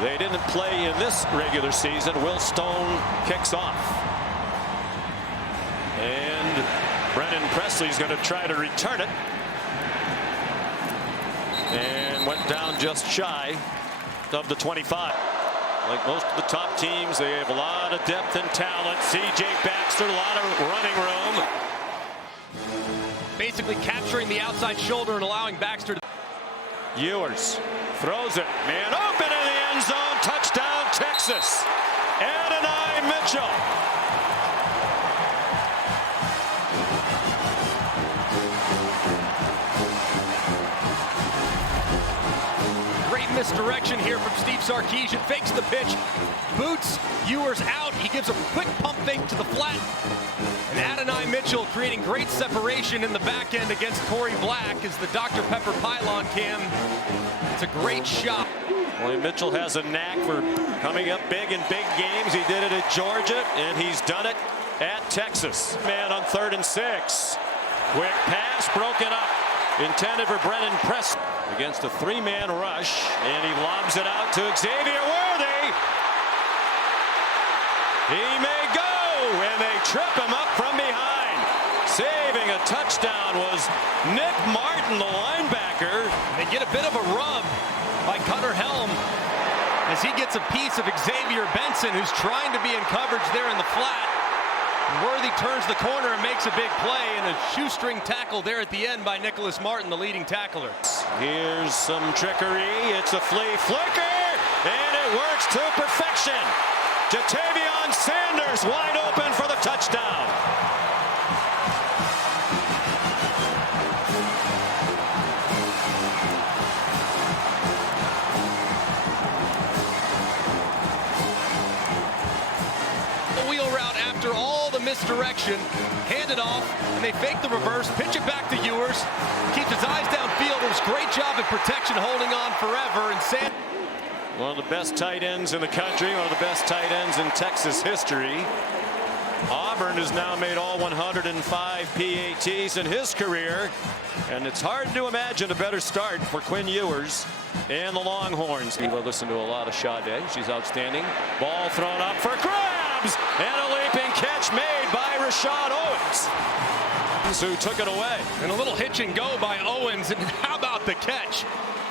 They didn't play in this regular season. Will Stone kicks off. And Brennan Presley's going to try to return it. And went down just shy of the 25. Like most of the top teams, they have a lot of depth and talent. C.J. Baxter, a lot of running room. Basically capturing the outside shoulder and allowing Baxter to... Ewers throws it. Man open in the end zone. Touchdown, Texas. Adonai Mitchell. Great misdirection here from Steve Sarkisian. Fakes the pitch. Boots Ewers out. He gives a quick pump fake to the flat. And Adonai Mitchell creating great separation in the back end against Corey Black as the Dr. Pepper pylon cam. It's a great shot. Well, Mitchell has a knack for coming up big in big games. He did it at Georgia, and he's done it at Texas. Man on 3rd and 6. Quick pass broken up. Intended for Brennan Presley against a 3-man rush, and he lobs it out to Xavier Worthy. He may go, and they trip him up from behind. Saving a touchdown was Nick Martin, the linebacker. They get a bit of a rub by Cutter Helm as he gets a piece of Xavier Benson, who's trying to be in coverage there in the flat. Worthy turns the corner and makes a big play, and a shoestring tackle there at the end by Nicholas Martin, the leading tackler. Here's some trickery. It's a flea flicker, and it works to perfection. Jatavion Sanders wide open for the touchdown. Misdirection, hand it off, and they fake the reverse, pitch it back to Ewers, keeps his eyes downfield. It was a great job at protection, holding on forever. And one of the best tight ends in the country, one of the best tight ends in Texas history. Auburn has now made all 105 PATs in his career, and it's hard to imagine a better start for Quinn Ewers and the Longhorns. We will listen to a lot of Sade. She's outstanding. Ball thrown up for grabs, and a leaping catch made by Rashad Owens, who took it away. And a little hitch and go by Owens, and how about the catch?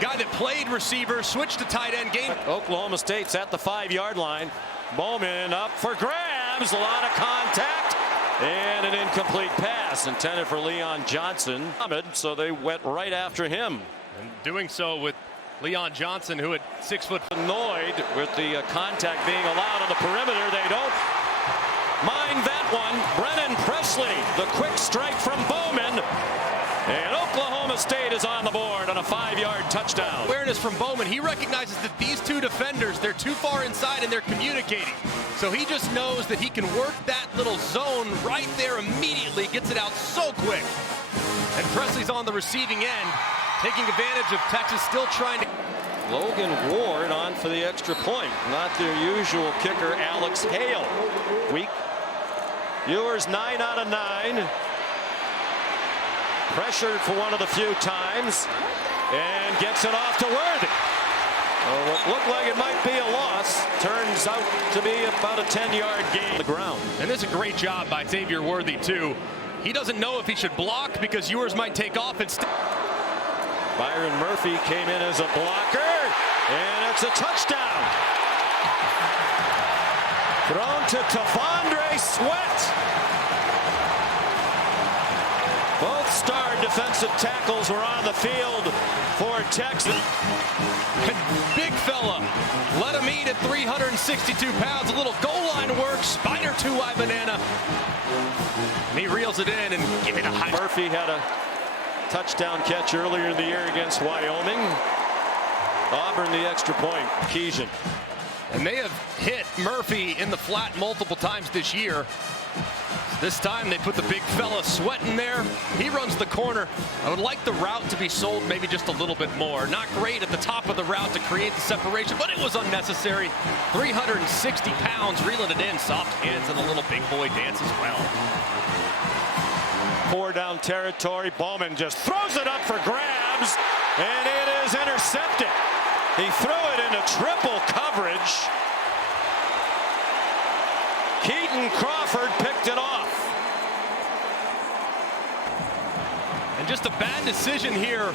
Guy that played receiver, switched to tight end game. Oklahoma State's at the 5-yard line. Bowman up for grabs, a lot of contact, and an incomplete pass intended for Leon Johnson. So they went right after him. And doing so with Leon Johnson, who at 6 foot. Annoyed with the contact being allowed on the perimeter. They don't mind that one. Brennan Presley, the quick strike from Bowman. And Oklahoma State is on the board on a 5-yard touchdown. Awareness from Bowman. He recognizes that these two defenders, they're too far inside and they're communicating. So he just knows that he can work that little zone right there immediately. Gets it out so quick. And Presley's on the receiving end, taking advantage of Texas still trying to... Logan Ward on for the extra point. Not their usual kicker, Alex Hale. Weak. Ewers 9 out of 9. Pressured for one of the few times, and gets it off to Worthy. What looked like it might be a loss turns out to be about a 10-yard gain on the ground. And this is a great job by Xavier Worthy too. He doesn't know if he should block because Ewers might take off and Byron Murphy came in as a blocker, and it's a touchdown. Thrown to Tavondre Sweat. Both star defensive tackles were on the field for Texas. Big fella, let him eat at 362 pounds. A little goal line work, spider two-eye banana. And he reels it in and give it a high. Murphy had a touchdown catch earlier in the year against Wyoming. Auburn the extra point. Keegan. And they have hit Murphy in the flat multiple times this year. This time they put the big fella Sweat in there. He runs the corner. I would like the route to be sold maybe just a little bit more. Not great at the top of the route to create the separation, but it was unnecessary. 360 pounds reeling it in. Soft hands and a little big boy dance as well. 4 down territory. Bowman just throws it up for grabs, and it is intercepted. He threw it into triple coverage. Keaton Crawford picked it off. And just a bad decision here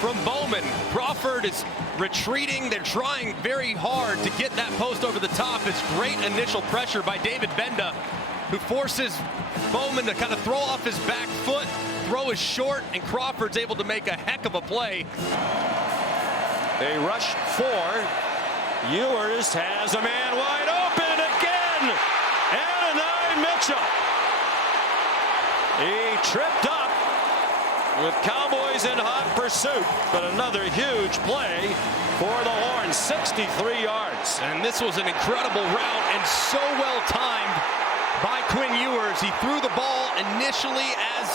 from Bowman. Crawford is retreating. They're trying very hard to get that post over the top. It's great initial pressure by David Benda, who forces Bowman to kind of throw off his back foot. Throw is short, and Crawford's able to make a heck of a play. They rush 4. Ewers has a man wide open again. And Mitchell. He tripped up with Cowboys in hot pursuit, but another huge play for the Horns, 63 yards. And this was an incredible route and so well timed by Quinn Ewers. He threw the ball initially as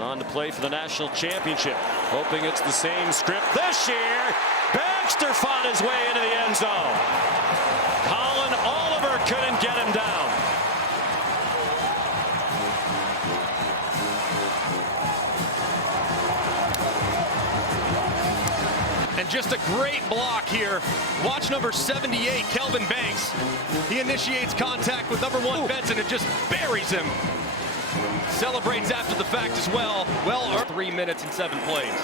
on to play for the national championship, hoping it's the same script this year. Baxter fought his way into the end zone. Colin Oliver couldn't get him down. And just a great block here. Watch number 78, Kelvin Banks. He initiates contact with number 1 Benson and just buries him. Celebrates after the fact as well. 3 minutes and 7 plays.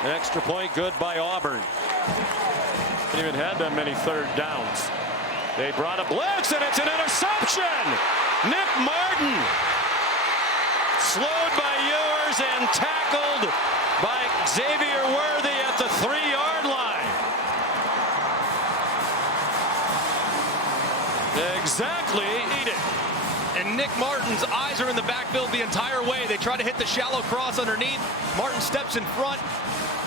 An extra point good by Auburn. Didn't even had that many third downs. They brought a blitz and it's an interception. Nick Martin slowed by Ewers and tackled by Xavier Worthy at the 3-yard line. Exactly. And Nick Martin's eyes are in the backfield the entire way. They try to hit the shallow cross underneath. Martin steps in front.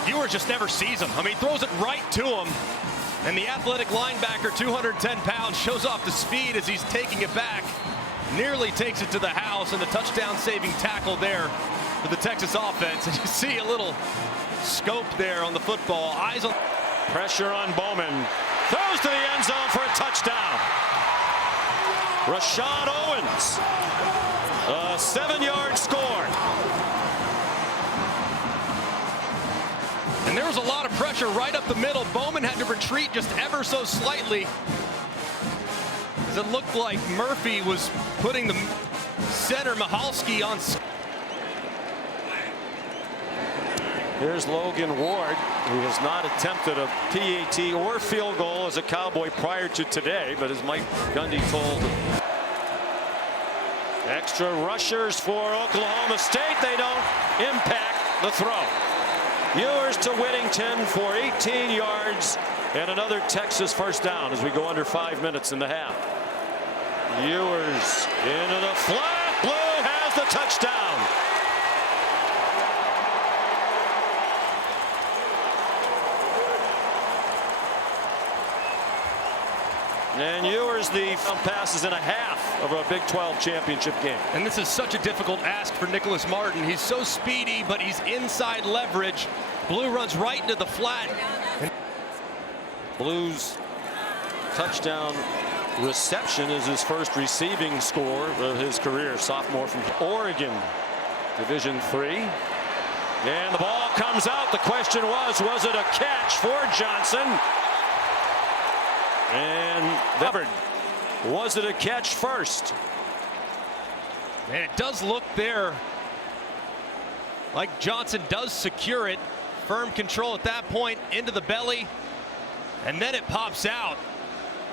Ewers just never sees him. I mean, he throws it right to him. And the athletic linebacker, 210 pounds, shows off the speed as he's taking it back. Nearly takes it to the house, and the touchdown-saving tackle there for the Texas offense. And you see a little scope there on the football. Eyes on. Pressure on Bowman. Throws to the end zone for a touchdown. Rashad Owens. A 7-yard score. And there was a lot of pressure right up the middle. Bowman had to retreat just ever so slightly, as it looked like Murphy was putting the center Michalski on. Here's Logan Ward, who has not attempted a PAT or field goal as a Cowboy prior to today, but as Mike Gundy told. Extra rushers for Oklahoma State. They don't impact the throw. Ewers to Whittington for 18 yards and another Texas first down as we go under 5 minutes in the half. Ewers into the flat. Blue has the touchdown. And Ewers the passes in a half of a Big 12 championship game. And this is such a difficult ask for Nicholas Martin. He's so speedy, but he's inside leverage. Blue runs right into the flat. Blue's touchdown reception is his first receiving score of his career. Sophomore from Oregon, Division III. And the ball comes out. The question was it a catch for Johnson? And covered. Was it a catch first? And it does look there like Johnson does secure it. Firm control at that point into the belly. And then it pops out.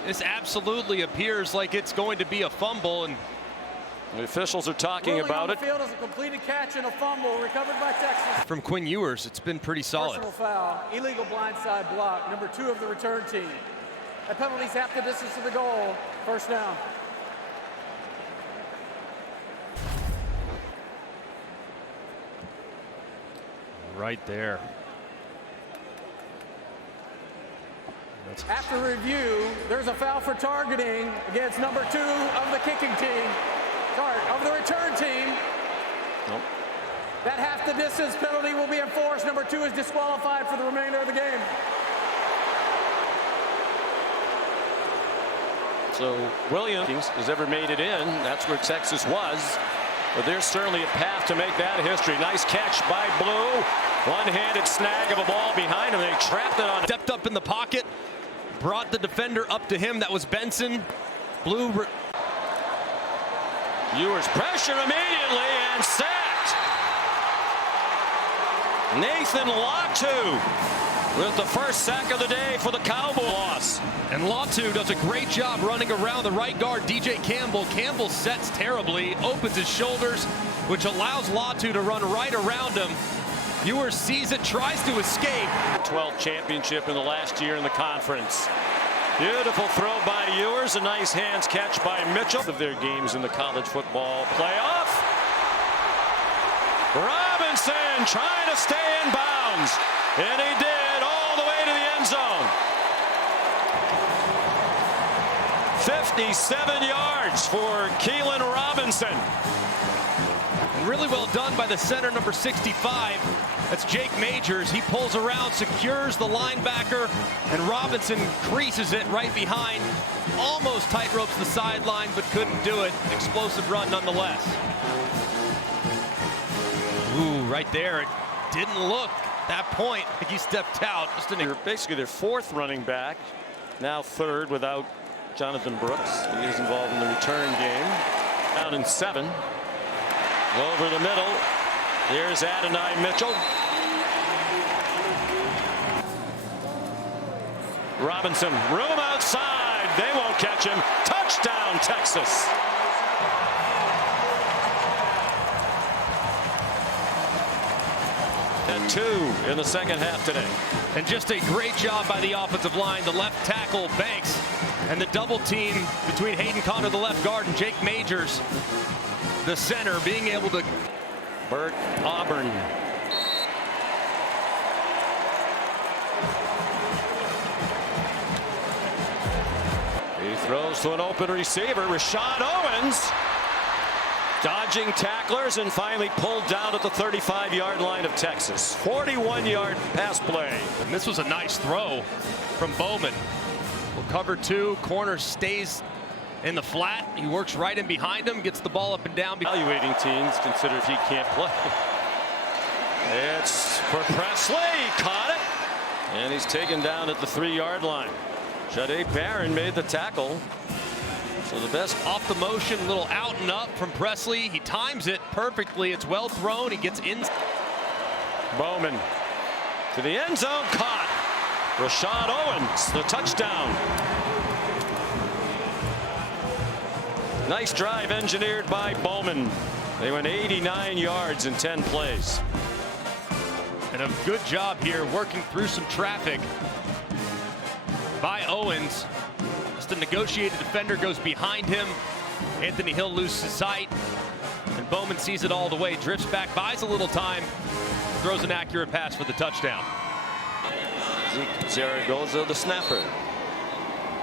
This absolutely appears like it's going to be a fumble. And the officials are talking about it. Field is a completed catch and a fumble recovered by Texas. From Quinn Ewers, it's been pretty solid. Personal foul, illegal blindside block, number 2 of the return team. The penalty's half the distance to the goal. First down. Right there. After review, there's a foul for targeting against number 2 of the kicking team. Sorry, of the return team. Nope. That half the distance penalty will be enforced. Number 2 is disqualified for the remainder of the game. So Williams has ever made it in. That's where Texas was But there's certainly a path to make that history. Nice catch by Blue. One-handed snag of a ball behind him. They trapped it on. Stepped up in the pocket, brought the defender up to him. That was Benson. Blue. Ewers pressure immediately and sacked. Nathan Latu with the first sack of the day for the Cowboys. And Latu does a great job running around the right guard, DJ Campbell. Campbell sets terribly, opens his shoulders, which allows Latu to run right around him. Ewers sees it, tries to escape. 12th championship in the last year in the conference. Beautiful throw by Ewers. A nice hands catch by Mitchell. Of their games in the college football playoff. Robinson trying to stay in bounds. And he did all the way to the end zone. 57 yards for Keelan Robinson. Really well done by the center, number 65. That's Jake Majors. He pulls around, secures the linebacker, and Robinson creases it right behind. Almost tight ropes the sideline, but couldn't do it. Explosive run nonetheless. Ooh, right there. It didn't look at that point like he stepped out. Basically their fourth running back. Now third without Jonathan Brooks. He is involved in the return game. Down in 7. Over the middle. Here's Adonai Mitchell. Robinson, room outside. They won't catch him. Touchdown, Texas. And 2 in the second half today. And just a great job by the offensive line. The left tackle, Banks, and the double team between Hayden Connor, the left guard, and Jake Majors, the center, being able to. Burt Auburn. He throws to an open receiver, Rashad Owens, dodging tacklers and finally pulled down at the 35-yard line of Texas. 41-yard pass play. And this was a nice throw from Bowman. Will cover 2, corner stays in the flat. He works right in behind him, gets the ball up and down. Evaluating teams consider if he can't play. It's for Presley. He caught it. And he's taken down at the 3-yard line. Jahdae Barron made the tackle. So the best off the motion, little out and up from Presley. He times it perfectly. It's well thrown. He gets in. Bowman to the end zone. Caught. Rashad Owens, the touchdown. Nice drive engineered by Bowman. They went 89 yards in 10 plays. And a good job here working through some traffic by Owens. Just a negotiated defender goes behind him. Anthony Hill loses sight. And Bowman sees it all the way. Drifts back, buys a little time. Throws an accurate pass for the touchdown. Zaragoza, the snapper.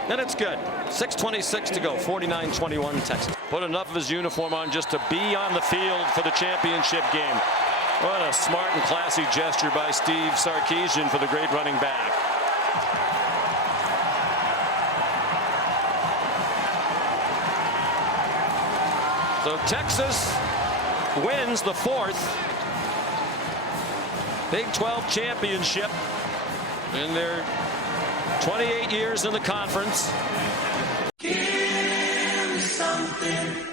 And it's good. 6:26 to go. 49-21 Texas. Put enough of his uniform on just to be on the field for the championship game. What a smart and classy gesture by Steve Sarkisian for the great running back. So Texas wins the 4th Big 12 championship in their 28 years in the conference. Give me something.